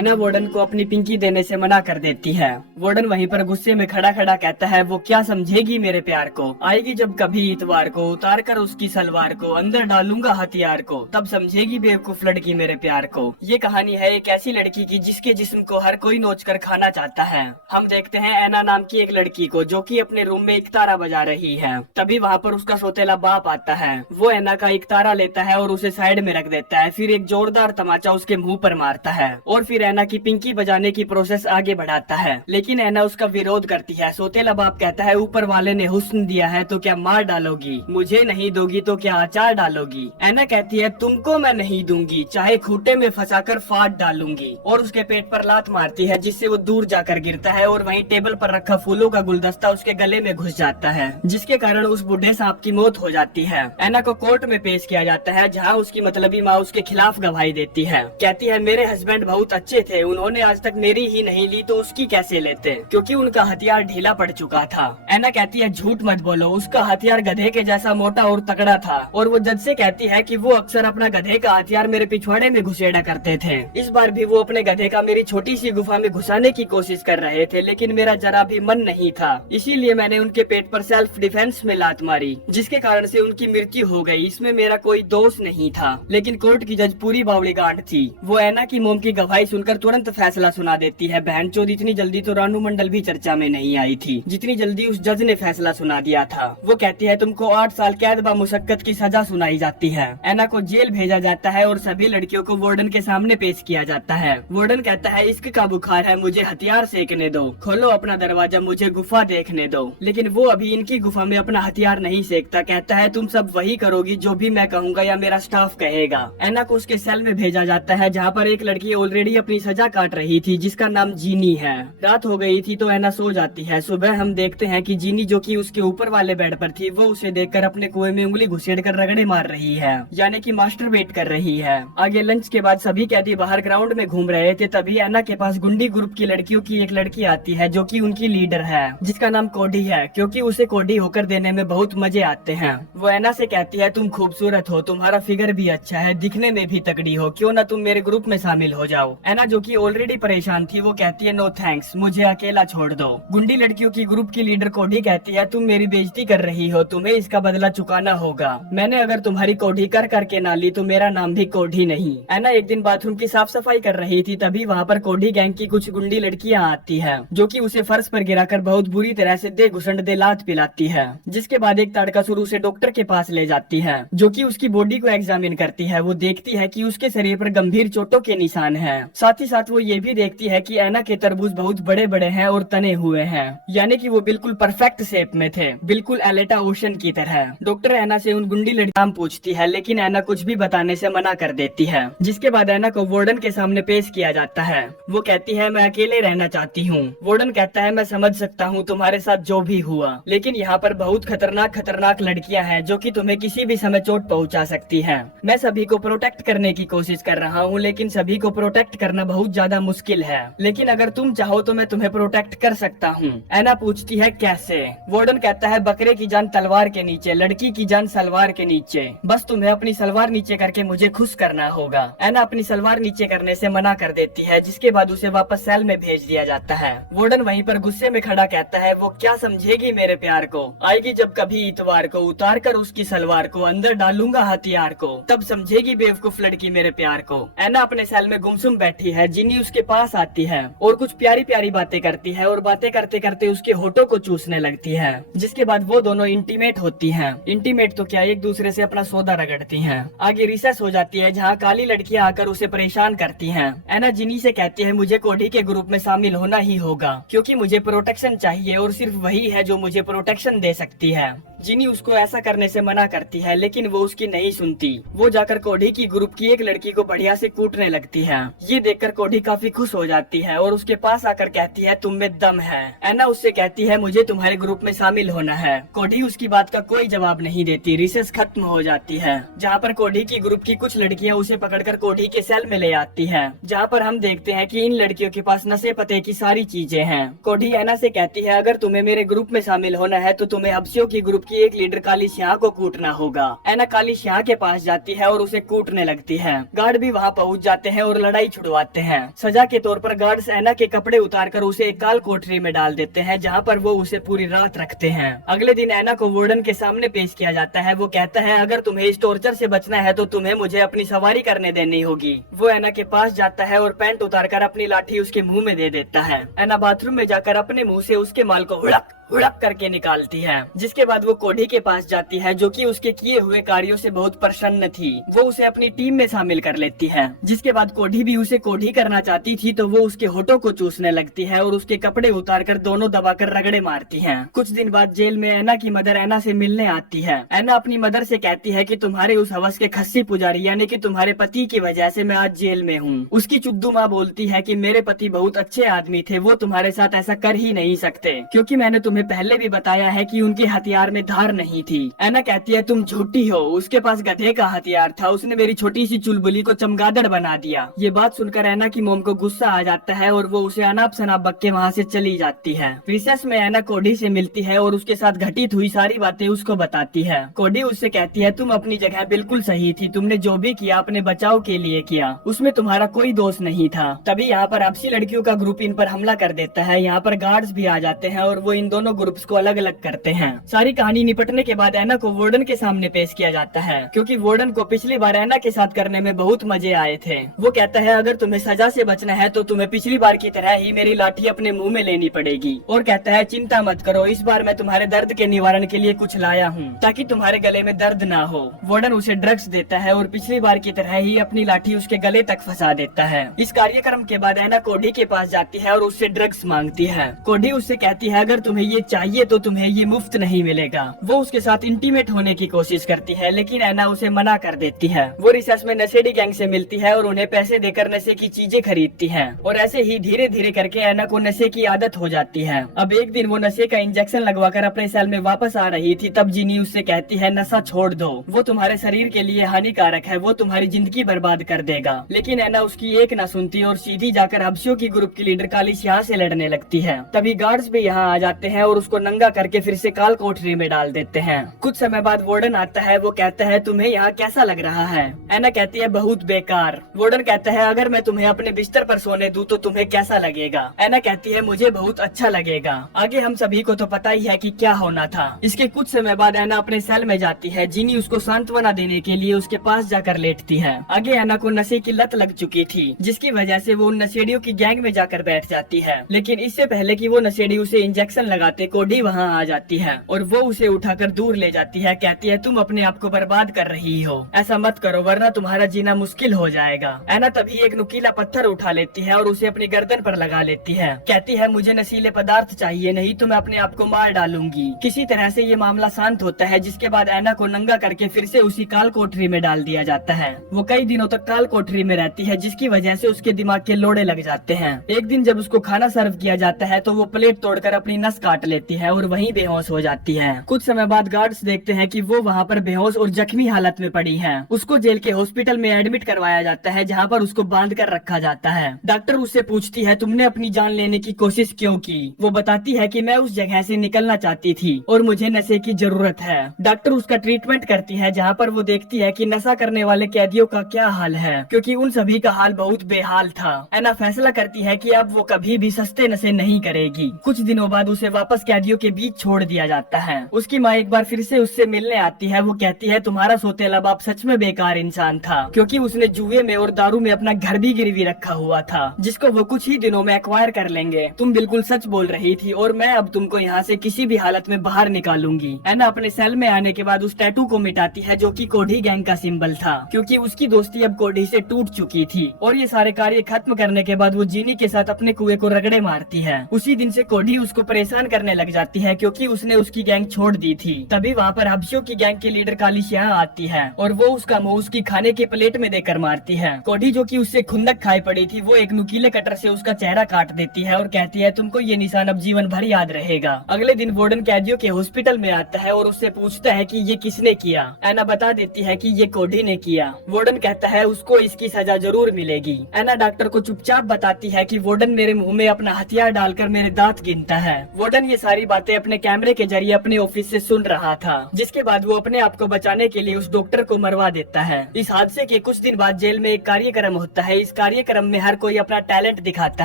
एना warden को अपनी पिंकी देने से मना कर देती है। वार्डन वहीं पर गुस्से में खड़ा खड़ा कहता है वो क्या समझेगी मेरे प्यार को, आएगी जब कभी इतवार को, उतार कर उसकी सलवार को, अंदर डालूंगा हथियार को, तब समझेगी बेवकूफ लड़की मेरे प्यार को। ये कहानी है एक ऐसी लड़की की जिसके जिस्म को हर कोई नोच कर खाना चाहता है। हम देखते हैं एना नाम की एक लड़की को जो कि अपने रूम में एक तारा बजा रही है। तभी वहाँ पर उसका सौतेला बाप आता है। वो एना का एक तारा लेता है और उसे साइड में रख देता है, फिर एक जोरदार तमाचा उसके मुंह पर मारता है और फिर एना की पिंकी बजाने की प्रोसेस आगे बढ़ाता है। लेकिन एना उसका विरोध करती है। सौतेला बाप कहता है ऊपर वाले ने हुस्न दिया है तो क्या मार डालोगी, मुझे नहीं दोगी तो क्या अचार डालोगी। एना कहती है तुमको मैं नहीं दूंगी, चाहे खूंटे में फंसाकर फाड़ डालूंगी, और उसके पेट पर लात मारती है जिससे वो दूर जाकर गिरता है और वहीं टेबल पर रखा फूलों का गुलदस्ता उसके गले में घुस जाता है, जिसके कारण उस बूढ़े सांप की मौत हो जाती है। एना को कोर्ट में पेश किया जाता है जहाँ उसकी मतलबी माँ उसके खिलाफ गवाही देती है। कहती है मेरे हस्बैंड बहुत अच्छे थे, उन्होंने आज तक मेरी ही नहीं ली तो उसकी कैसे लेते, क्योंकि उनका हथियार ढीला पड़ चुका था। एना कहती है झूठ मत बोलो, उसका हथियार गधे के जैसा मोटा और तगड़ा था। और वो जज से कहती है कि वो अक्सर अपना गधे का हथियार मेरे पिछवाड़े में घुसेड़ा करते थे। इस बार भी वो अपने गधे का मेरी छोटी सी गुफा में घुसाने की कोशिश कर रहे थे, लेकिन मेरा जरा भी मन नहीं था, इसीलिए मैंने उनके पेट पर सेल्फ डिफेंस में लात मारी, जिसके कारण से उनकी मृत्यु हो गई। इसमें मेरा कोई दोष नहीं था। लेकिन कोर्ट की जज पूरी बावड़ी गांठ थी। वो एना की मोम की गवाही सुनकर तुरंत फैसला सुना देती है। बहनचोद इतनी जल्दी तो रानू मंडल भी चर्चा में नहीं आई थी जितनी जल्दी उस जज ने फैसला सुना दिया था। वो कहती है तुमको 8 साल कैद ब मुशक्कत की सजा सुनाई जाती है। एना को जेल भेजा जाता है और सभी लड़कियों को वार्डन के सामने पेश किया जाता है। वार्डन कहता है इश्क का बुखार है, मुझे हथियार सेकने दो, खोलो अपना दरवाजा, मुझे गुफा देखने दो। लेकिन वो अभी इनकी गुफा में अपना हथियार नहीं सेकता। कहता है तुम सब वही करोगी जो भी मैं कहूँगा या मेरा स्टाफ कहेगा। एना को उसके सेल में भेजा जाता है जहाँ पर एक लड़की ऑलरेडी अपनी सजा काट रही थी जिसका नाम जीनी है। रात हो गई थी तो एना सो जाती है। सुबह हम देखते हैं कि जीनी जो कि उसके ऊपर वाले बेड पर थी वो उसे देखकर अपने कुएं में उंगली घुसेड़ कर रगड़े मार रही है, यानी कि मास्टरबेट कर रही है। आगे लंच के बाद सभी कैदी बाहर ग्राउंड में घूम रहे थे, तभी एना के पास गुंडी ग्रुप की लड़कियों की एक लड़की आती है जो कि उनकी लीडर है, जिसका नाम कोडी है, क्योंकि उसे कोडी होकर देने में बहुत मजे आते हैं। वो एना से कहती है तुम खूबसूरत हो, तुम्हारा फिगर भी अच्छा है, दिखने में भी तगड़ी हो, क्यों ना तुम मेरे ग्रुप में शामिल हो जाओ। एना जो कि ऑलरेडी परेशान थी वो कहती है नो थैंक्स, मुझे अकेला छोड़ दो। गुंडी लड़कियों की ग्रुप की लीडर कोडी कहती है तुम मेरी बेइज्जती कर रही हो, तुम्हें इसका बदला चुकाना होगा। मैंने अगर तुम्हारी कोडी कर करके ना ली तो मेरा नाम भी कोडी नहीं। एना एक दिन बाथरूम की साफ सफाई कर रही थी, तभी वहाँ पर कोडी गैंग की कुछ गुंडी लड़कियाँ आती है जो कि उसे फर्श पर गिराकर बहुत बुरी तरह से दे घुसंड दे लात पिलाती है। जिसके बाद एक ताड़कासुर उसे डॉक्टर के पास ले जाती है जो कि उसकी बॉडी को एग्जामिन करती है। वो देखती है कि उसके शरीर पर गंभीर चोटों के निशान हैं। साथ ही साथ वो ये भी देखती है कि एना के तरबूज बहुत बड़े बड़े हैं और तने हुए हैं, यानी कि वो बिल्कुल परफेक्ट शेप में थे, बिल्कुल एलेटा ओशन की तरह। डॉक्टर एना से उन गुंडी लड़कियां पूछती है, लेकिन एना कुछ भी बताने से मना कर देती है। जिसके बाद एना को वार्डन के सामने पेश किया जाता है। वो कहती है मैं अकेले रहना चाहती हूँ। वार्डन कहता है मैं समझ सकता हूँ तुम्हारे साथ जो भी हुआ, लेकिन यहाँ पर बहुत खतरनाक खतरनाक लड़कियाँ हैं जो कि तुम्हें किसी भी समय चोट पहुँचा सकती है। मैं सभी को प्रोटेक्ट करने की कोशिश कर रहा हूँ, लेकिन सभी को प्रोटेक्ट करना बहुत ज्यादा मुश्किल है, लेकिन अगर तुम चाहो तो मैं तुम्हें प्रोटेक्ट कर सकता हूँ। एना पूछती है कैसे। वार्डन कहता है बकरे की जान तलवार के नीचे, लड़की की जान सलवार के नीचे, बस तुम्हें अपनी सलवार नीचे करके मुझे खुश करना होगा। एना अपनी सलवार नीचे करने से मना कर देती है, जिसके बाद उसे वापस सेल में भेज दिया जाता है। वार्डन वहीं पर गुस्से में खड़ा कहता है वो क्या समझेगी मेरे प्यार को, आएगी जब कभी इतवार को, उतार कर उसकी सलवार को, अंदर डालूंगा हथियार को, तब समझेगी बेवकूफ लड़की मेरे प्यार को। एना अपने सेल में गुमसुम बैठी है। जिनी उसके पास आती है और कुछ प्यारी प्यारी बातें करती है और बातें करते करते उसके होठों को चूसने लगती है। जिसके बाद वो दोनों इंटीमेट होती हैं। इंटीमेट तो क्या, एक दूसरे से अपना सौदा रगड़ती हैं। आगे रिसेस हो जाती है जहाँ काली लड़कियाँ आकर उसे परेशान करती हैं। एना जिनी से कहती है मुझे कोडी के ग्रुप में शामिल होना ही होगा, क्योंकि मुझे प्रोटेक्शन चाहिए और सिर्फ वही है जो मुझे प्रोटेक्शन दे सकती है। जिनी उसको ऐसा करने से मना करती है, लेकिन वो उसकी नहीं सुनती। वो जाकर कोडी की ग्रुप की एक लड़की को बढ़िया से कूटने लगती है। ये देखकर कोडी काफी खुश हो जाती है और उसके पास आकर कहती है तुम में दम है। एना उससे कहती है मुझे तुम्हारे ग्रुप में शामिल होना है। कोडी उसकी बात का कोई जवाब नहीं देती। रिसेस खत्म हो जाती है, जहाँ पर कोडी की ग्रुप की कुछ लड़कियाँ उसे पकड़कर कोडी के सेल में ले आती है, जहाँ पर हम देखते हैं कि इन लड़कियों के पास नशे पते की सारी चीजें हैं। कोडी एना से कहती है अगर तुम्हें मेरे ग्रुप में शामिल होना है तो तुम्हें हब्सियों की ग्रुप की एक लीडर काली स्याह को कूटना होगा। एना काली स्याह के पास जाती है और उसे कूटने लगती है। गार्ड भी वहाँ पहुँच जाते हैं और लड़ाई छुड़वाते जाते हैं। सजा के तौर पर गार्ड्स एना के कपड़े उतारकर उसे एक काल कोठरी में डाल देते हैं, जहाँ पर वो उसे पूरी रात रखते हैं। अगले दिन एना को वार्डन के सामने पेश किया जाता है। वो कहता है अगर तुम्हें इस टॉर्चर से बचना है तो तुम्हें मुझे अपनी सवारी करने देनी होगी। वो एना के पास जाता है और पैंट उतारकर अपनी लाठी उसके मुंह में दे देता है। एना बाथरूम में जाकर अपने मुंह से उसके माल को हुड़क हुड़क करके निकालती है, जिसके बाद वो कोढ़ी के पास जाती है, जो कि उसके किए हुए कार्यों से बहुत प्रसन्न थी। वो उसे अपनी टीम में शामिल कर लेती है, जिसके बाद कोढ़ी भी उसे कोढ़ी करना चाहती थी, तो वो उसके होठों को चूसने लगती है और उसके कपड़े उतारकर दोनों दबाकर रगड़े मारती है। कुछ दिन बाद जेल में एना की मदर एना से मिलने आती है। एना अपनी मदर से कहती है कि तुम्हारे उस हवस के खस्सी पुजारी यानी कि तुम्हारे पति की वजह से मैं आज जेल में हूँ। उसकी चुद्दू माँ बोलती है कि मेरे पति बहुत अच्छे आदमी थे, वो तुम्हारे साथ ऐसा कर ही नहीं सकते, क्योंकि मैंने तुम्हें पहले भी बताया है कि उनके हथियार में धार नहीं थी। एना कहती है तुम झूठी हो, उसके पास गधे का हथियार था, उसने मेरी छोटी सी चुलबुली को चमगादड़ बना दिया। ये बात सुनकर एना की मोम को गुस्सा आ जाता है और वो उसे अनाप शनाप बक के वहाँ से चली जाती है। रिसेस में एना कोढ़ी से मिलती है और उसके साथ घटित हुई सारी बातें उसको बताती है। कोढ़ी उससे कहती है तुम अपनी जगह बिल्कुल सही थी, तुमने जो भी किया अपने बचाव के लिए किया, उसमें तुम्हारा कोई दोष नहीं था। तभी यहाँ पर आपसी लड़कियों का ग्रुप इन पर हमला कर देता है। यहाँ पर गार्ड्स भी आ जाते हैं और वो इन दोनों ग्रुप्स को अलग अलग करते हैं। सारी कहानी निपटने के बाद एना को वार्डन के सामने पेश किया जाता है, क्योंकि वार्डन को पिछली बार एना के साथ करने में बहुत मजे आए थे। वो कहता है अगर तुम्हें सजा से बचना है तो तुम्हें पिछली बार की तरह ही मेरी लाठी अपने मुंह में लेनी पड़ेगी, और कहता है चिंता मत करो, इस बार मैं तुम्हारे दर्द के निवारण के लिए कुछ लाया हूँ ताकि तुम्हारे गले में दर्द ना हो। वार्डन उसे ड्रग्स देता है और पिछली बार की तरह ही अपनी लाठी उसके गले तक फंसा देता है। इस कार्यक्रम के बाद एना कोढ़ी के पास जाती है और उससे ड्रग्स मांगती है। कोढ़ी उससे कहती है अगर तुम्हें ये चाहिए तो तुम्हें ये मुफ्त नहीं मिलेगा। वो उसके साथ इंटीमेट होने की कोशिश करती है, लेकिन एना उसे मना कर देती है। वो रिसर्च में नशेड़ी गैंग से मिलती है और उन्हें पैसे देकर नशे की चीजें खरीदती है, और ऐसे ही धीरे धीरे करके एना को नशे की आदत हो जाती है। अब एक दिन वो नशे का इंजेक्शन लगवाकर अपने सेल में वापस आ रही थी, तब जिनी उससे कहती है नशा छोड़ दो, वो तुम्हारे शरीर के लिए हानिकारक है, वो तुम्हारी जिंदगी बर्बाद कर देगा। लेकिन एना उसकी एक न सुनती और सीधी जाकर हबशियों की ग्रुप की लीडर काली शाह से लड़ने लगती है। तभी गार्ड्स भी यहाँ आ जाते हैं और उसको नंगा करके फिर से काल कोठरी में डाल देते हैं। कुछ समय बाद वार्डन आता है। वो कहता है तुम्हें यहाँ कैसा लग रहा है? एना कहती है बहुत बेकार। वार्डन कहता है अगर मैं तुम्हें अपने बिस्तर पर सोने दूं तो तुम्हें कैसा लगेगा? एना कहती है मुझे बहुत अच्छा लगेगा। आगे हम सभी को तो पता ही है कि क्या होना था। इसके कुछ समय बाद एना अपने सेल में जाती है। जिनी उसको सांत्वना देने के लिए उसके पास जाकर लेटती है। आगे एना को नशे की लत लग चुकी थी, जिसकी वजह से वो उन नशेड़ियों की गैंग में जाकर बैठ जाती है। लेकिन इससे पहले कि वो नशेड़ी उसे इंजेक्शन लगाते, कोढ़ी वहाँ आ जाती है और वो उसे उठाकर दूर ले जाती है। कहती है तुम अपने आप को बर्बाद कर रही हो, ऐसा मत करो वरना तुम्हारा जीना मुश्किल हो जाएगा। एना तभी एक नुकीला पत्थर उठा लेती है और उसे अपनी गर्दन पर लगा लेती है। कहती है मुझे नशीले पदार्थ चाहिए, नहीं तो मैं अपने आप को मार डालूंगी। किसी तरह से ये मामला शांत होता है, जिसके बाद एना को नंगा करके फिर से उसी काल कोठरी में डाल दिया जाता है। वो कई दिनों तक काल कोठरी में रहती है, जिसकी वजह से उसके दिमाग के लोड़े लग जाते हैं। एक दिन जब उसको खाना सर्व किया जाता है तो वो प्लेट तोड़कर अपनी नस काट लेती है और वहीं बेहोश हो जाती है। कुछ समय बाद गार्ड्स देखते हैं कि वो वहाँ पर बेहोश और जख्मी हालत में पड़ी है। उसको जेल के हॉस्पिटल में एडमिट करवाया जाता है, जहाँ पर उसको बांध कर रखा जाता है। डॉक्टर उससे पूछती है तुमने अपनी जान लेने की कोशिश क्यों की? वो बताती है कि मैं उस जगह से निकलना चाहती थी और मुझे नशे की जरूरत है। डॉक्टर उसका ट्रीटमेंट करती है, जहाँ पर वो देखती है कि नशा करने वाले कैदियों का क्या हाल है, क्योंकि उन सभी का हाल बहुत बेहाल था। एना फैसला करती है कि अब वो कभी भी सस्ते नशे नहीं करेगी। कुछ दिनों बाद उसे वापस कैदियों के बीच छोड़ दिया जाता है। उसकी माँ एक बार फिर से उससे मिलने आती है। वो कहती है तुम्हारा सौतेला बाप सच में बेकार इंसान था, क्योंकि उसने जुए में और दारू में अपना घर भी गिरवी रखा हुआ था, जिसको वो कुछ ही दिनों में एक्वायर कर लेंगे। तुम बिल्कुल सच बोल रही थी और मैं अब तुमको यहाँ से किसी भी हालत में बाहर निकालूंगी। एना अपने सेल में आने के बाद उस टैटू को मिटाती है, जो कि कोढ़ी गैंग का सिंबल था, क्योंकि उसकी दोस्ती अब कोढ़ी से टूट चुकी थी। और ये सारे कार्य खत्म करने के बाद वो जीनी के साथ अपने कुएं को रगड़े मारती है। उसी दिन से कोढ़ी उसको परेशान करने लग जाती है, क्योंकि उसने उसकी गैंग छोड़ दी थी। तभी वहाँ पर हबशियों की गैंग के लीडर काली शाह आती है और वो उसका मुंह उसकी खाने के प्लेट में देकर मारती है। कोढ़ी जो कि उससे खुंदक खाई पड़ी थी, वो एक नुकीले कटर से उसका चेहरा काट देती है और कहती है तुमको ये निशान अब जीवन भर याद रहेगा। अगले दिन वार्डन कैदियों के हॉस्पिटल में आता है और उससे पूछता है कि ये किसने किया। एना बता देती है कि ये कोढ़ी ने किया। वार्डन कहता है उसको इसकी सजा जरूर मिलेगी। एना डॉक्टर को चुपचाप बताती है कि वार्डन मेरे मुंह में अपना हथियार डालकर मेरे दांत गिनता है। वार्डन ये सारी बातें अपने कैमरे के जरिए अपने ऑफिस से सुन रहा था, जिसके बाद वो अपने आप को बचाने के लिए उस डॉक्टर को मरवा देता है। इस हादसे के कुछ दिन बाद जेल में एक कार्यक्रम होता है। इस कार्यक्रम में हर कोई अपना टैलेंट दिखाता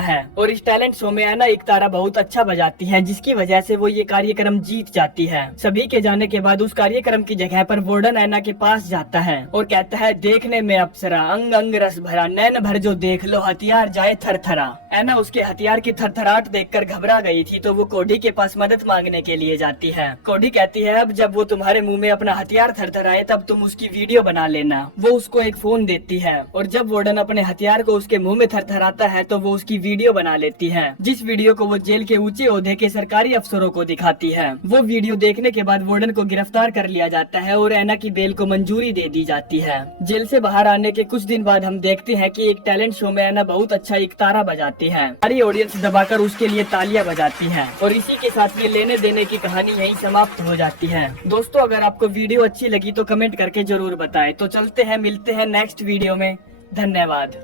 है और इस टैलेंट शो में ऐना एकतारा बहुत अच्छा बजाती है, जिसकी वजह से वो ये कार्यक्रम जीत जाती है। सभी के जाने के बाद उस कार्यक्रम की जगह पर वार्डन ऐना के पास जाता है और कहता है, देखने में अप्सरा, अंग अंग रस भरा, नैन भर जो देख लो, हथियार जाए थरथरा। ऐना उसके हथियार की थरथराहट देखकर घबरा गई थी, तो वो कोडी के पास मदद मांगने के लिए जाती है। कोडी कहती है, अब जब वो तुम्हारे मुंह में अपना हथियार थरथराए तब तुम उसकी वीडियो बना लेना। वो उसको एक फोन देती है और जब वार्डन अपने हथियार को उसके मुंह में थरथराता है तो वो उसकी वीडियो बना लेती है, जिस वीडियो को वो जेल के ऊंचे ओहदे के सरकारी अफसरों को दिखाती है। वो वीडियो देखने के बाद वार्डन को गिरफ्तार कर लिया जाता है और ऐना की बेल को मंजूरी दे दी जाती है। जेल से बाहर आने के कुछ दिन बाद हम देखते हैं कि एक टैलेंट शो में ऐना बहुत अच्छा एकतारा बजाती है। सारी ऑडियंस दबाकर उसके लिए तालियां बजाती है और इसी के साथ ये लेने देने की कहानी यहीं समाप्त हो जाती है। दोस्तों, अगर आपको वीडियो अच्छी लगी तो कमेंट करके जरूर बताएं। तो चलते हैं, मिलते हैं नेक्स्ट वीडियो में। धन्यवाद।